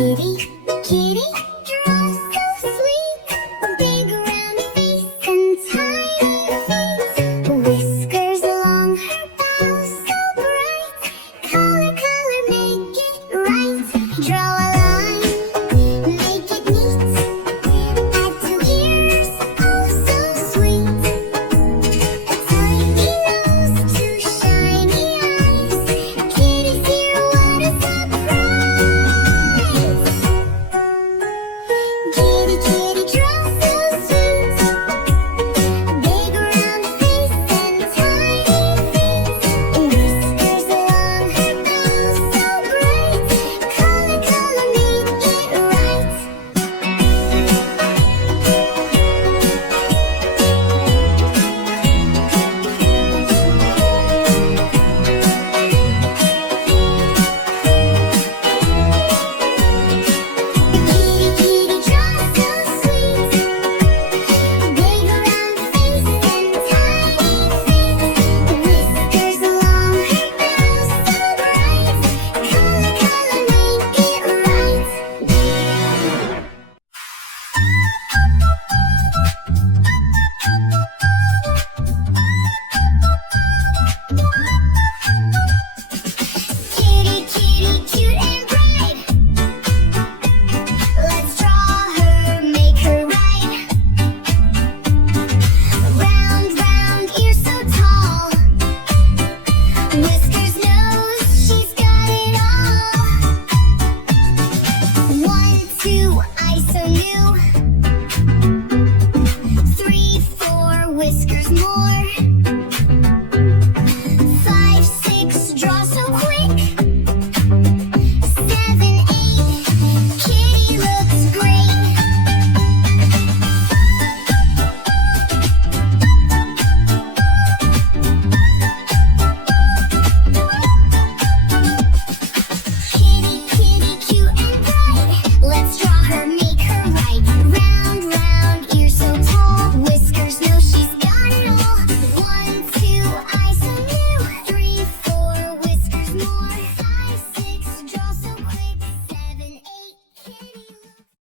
Kitty, kitty, draw so sweet, big round face and tiny feet, whiskers along her bow so bright, color, color, make it right. Draw a line, make it neat, add 2 ears, oh so sweet, a tiny nose, 2 shiny eyes, kitty's here, what a surprise! Kitty, kitty, draw so sweet, big round face and tiny feet, whiskers along her bow so bright, color, color, make it right. Kitty, kitty, draw so sweet, big round face and tiny feet, whiskers along her bow so bright, color, color, make it right. Kitty, kitty, cute and bright, let's draw her, make her right. Round, round, ears so tall, whiskers, nose, she's got it all. 1, 2,